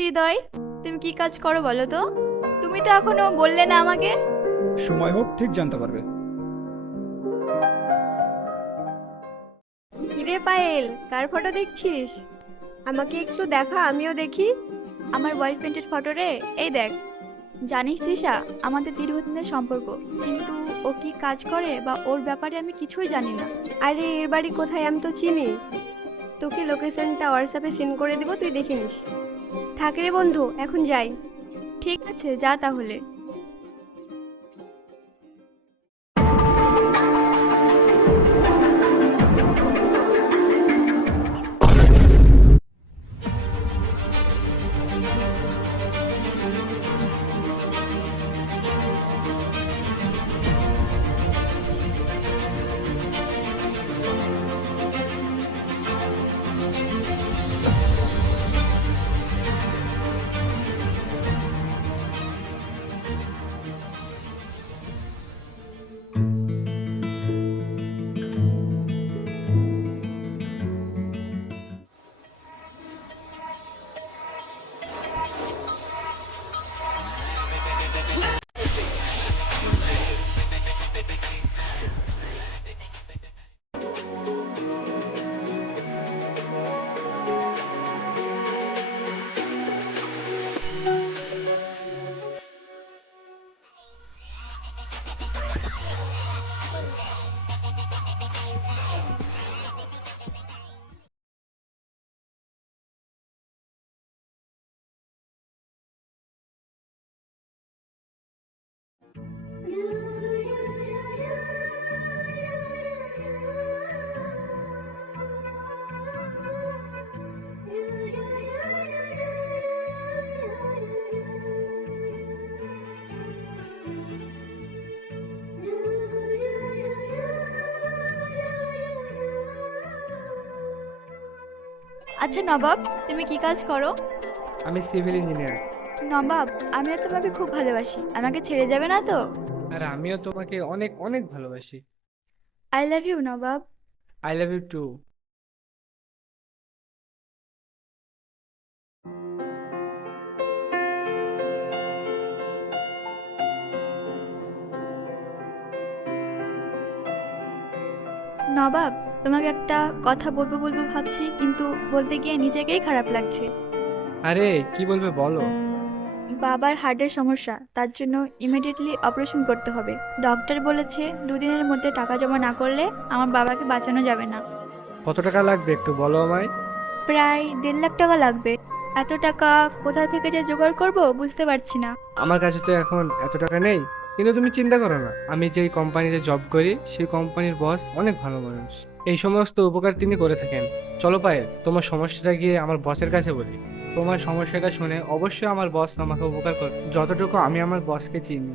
হৃদয়, তুমি কি কাজ করো বলো তো? তুমি তো এখনো বললে না আমাকে। সময় হোক ঠিক জানতে পারবে। কিরে পায়েল, কার ফটো দেখছিস? আমাকে একটু দেখা, আমিও দেখি। আমার বয়ফ্রেন্ডের ফটো রে, এই দেখ। জানিস দিশা, আমাদের দীর্ঘদিনের সম্পর্ক, কিন্তু ও কি কাজ করে বা ওর ব্যাপারে আমি কিছুই জানি না। আরে এর বাড়ি কোথায় আমি তো চিনি। তোকে লোকেশনটা হোয়াটসঅ্যাপে সেন্ড করে দিব, তুই দেখে নিস। থাক রে বন্ধু, এখন যাই। ঠিক আছে, যা তাহলে। আচ্ছা নবাব, তুমি কি কাজ করো? আমি সিভিল ইঞ্জিনিয়ার। নবাব, আমি আর তোমাকে খুব ভালোবাসি, আমাকে ছেড়ে যাবে না তো? আর আমিও তোমাকে অনেক অনেক ভালোবাসি। I love you Nawab. I love you too. Nawab, তোমাকে একটা কথা বলবো বলবো ভাবছি, কিন্তু বলতে গিয়ে নিজেকেই খারাপ লাগছে। আরে কি বলবে বলো। বাবার হার্টের সমস্যা, তার জন্য ইমিডিয়েটলি অপারেশন করতে হবে। ডক্টর বলেছে 2 দিনের মধ্যে টাকা জমা না করলে আমার বাবাকে বাঁচানো যাবে না। কত টাকা লাগবে একটু বলো আমায়। প্রায় 1.5 লাখ টাকা লাগবে। এত টাকা কোথা থেকে যে জোগাড় করব বুঝতে পারছি না। আমার কাছে তো এখন এত টাকা নেই, কিন্তু তুমি চিন্তা করো না, আমি যেই কোম্পানিতে জব করি সেই কোম্পানির বস অনেক ভালো মানুষ। এই সমস্ত উপকার তিনি করে থাকেন। চলো পায়ে, তোমার সমস্যাটা গিয়ে আমার বসের কাছে বলি। তোমার সমস্যাটা শুনে অবশ্যই আমার বস আমাকে উপকার করবে, যতটুকু আমি আমার বসকে চিনি।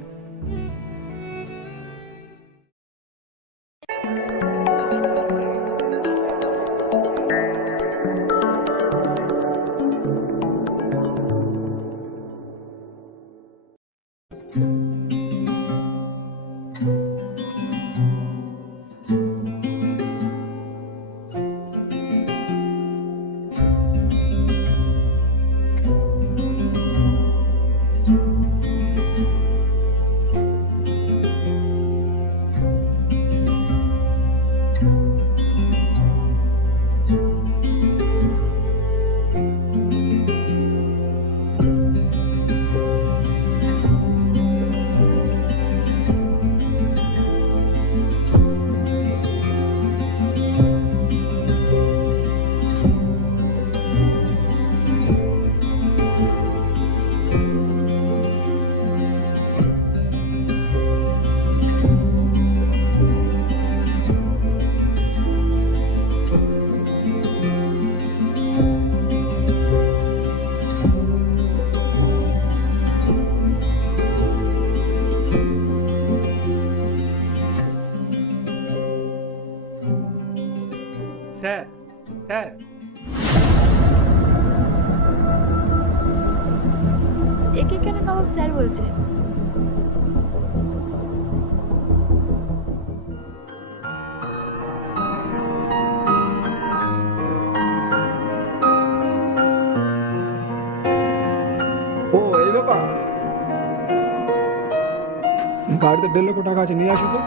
Sir, sir. একে কেন নবাব স্যার বলছে? গাড়িতে 1.5 লক্ষ টাকা আছে, নিয়ে আসো তো।